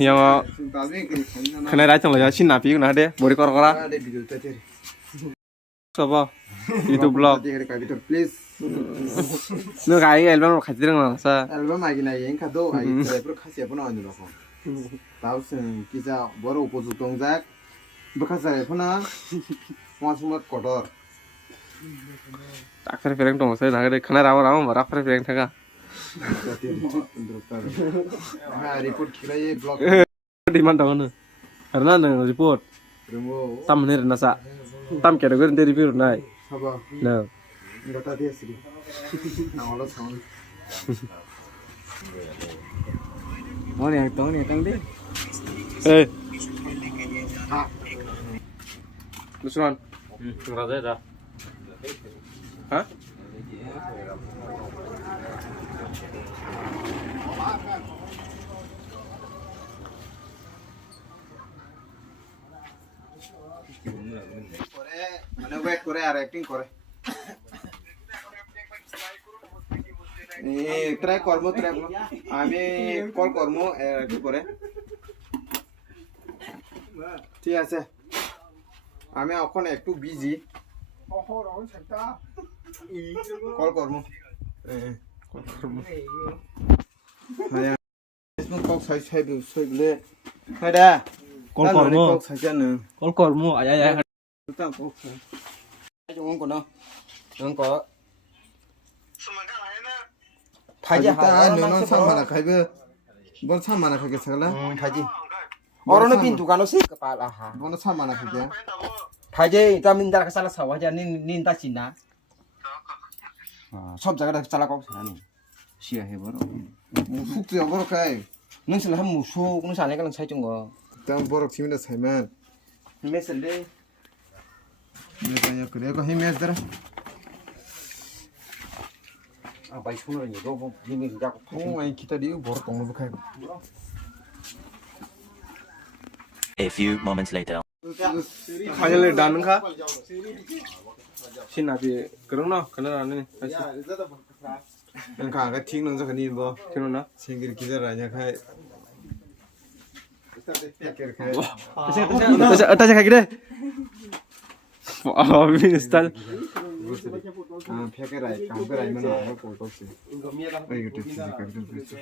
yang kena racun lah ya sih napi kena deh bori kora-kora apa YouTube vlog please nu kayak album kasih dong sa album lagi nih yang kado lagi trailer kasih apa nih loh tahu sih kita baru upload dongzak bekas saya pernah masuk kotor tak free dong saya nak deh kena ramu marah free thaga report kira ye blog di mana tahu nu karena nu report tam nih nasa tam kira gue nanti review naik apa nah nggak tadi sih nah olah sama mau yang tong deh Lusuan ngerasa dah hah mana wait kore আর acting করে try করব আমি কল করব একটু পরে ঠিক আছে আমি এখন একটু বিজি কল করব Facebook কক সাইড সইলে হায়দা কল করব কক সাইজানো কল করব আয় 딱 꼭. 좀 온 거나. 온 거. 타지 너는 3만원 가이브. 뭔 3만원 가게 살라? 타지 어른은 빈 두가노 세 kepala ha 뭔 3만원 가게? 타지 tamin dar kasala sawa ja nin ta china সব জায়গাটা চালা কক সানি সিয়া হে বড় 훅도 여보로 가이. নসল হাম মুসো কোন সানে গালাং সাইজং 거 땅 버럭 팀이다 살만. 메슬레 내가 그래 거 힘이 들어. 아 바이 손으로 이거 뭐 힘이 자고 아니 기다리고 버럭 동로 가이. A few moments later. finally done kah sih napi kerung no kena ane 그러니까 아까 틱 넣어서 그니 뭐 kena na 생길 기다라냐 가이. atas kayak gede wah ini style 아 페게라이 강베라이면 안 꼴도 없이. 이거 됐지 가기도 됐지.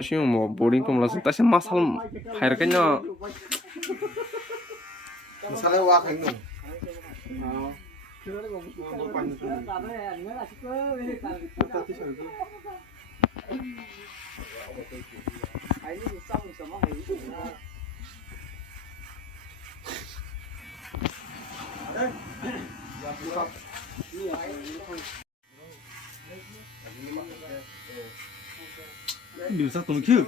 sih mau boarding tuh langsung tasnya masal air kayaknya 살에 와 강노. 밀사 또 큐.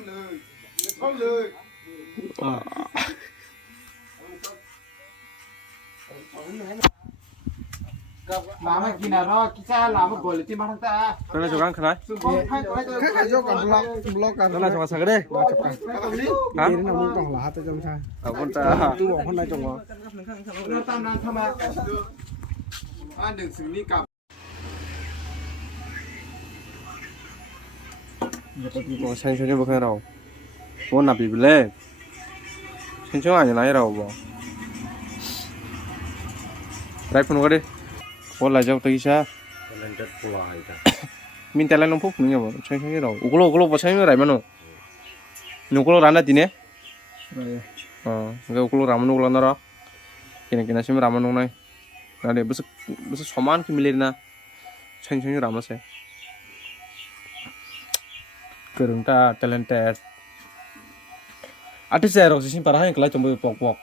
라마 기나로 기사 라마 볼티 마한다. Kena juga kena. 그 가져가 블록 가. Kena juga sagede. Hah? 이리나 뭔가 라하다 좀 사. Abon ta. 뚜고 혼나 좀 와. 땀난 타마. 아 능승리 값. 뭐 생선이 뭐 해라. 뭐 나비 빌래. 생선 아니라 해라 뭐. 라이프는 거래. 뭘 라이저 또 이샤. min tela nong phuk nge bo chang chang ro ugulo bo chang rai mano nugulo rana dine nge ugulo ramun ugulo nara kina sim ramun nong nai nade bus saman ki milir na chang chang ramun se kerungta talented artist ero sim para hai kala chombo pok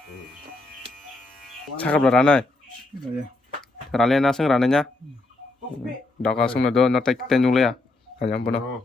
chakap rana rale na sang rana nya Dah kasung na do na tak tenung le ya. Kanyang bono.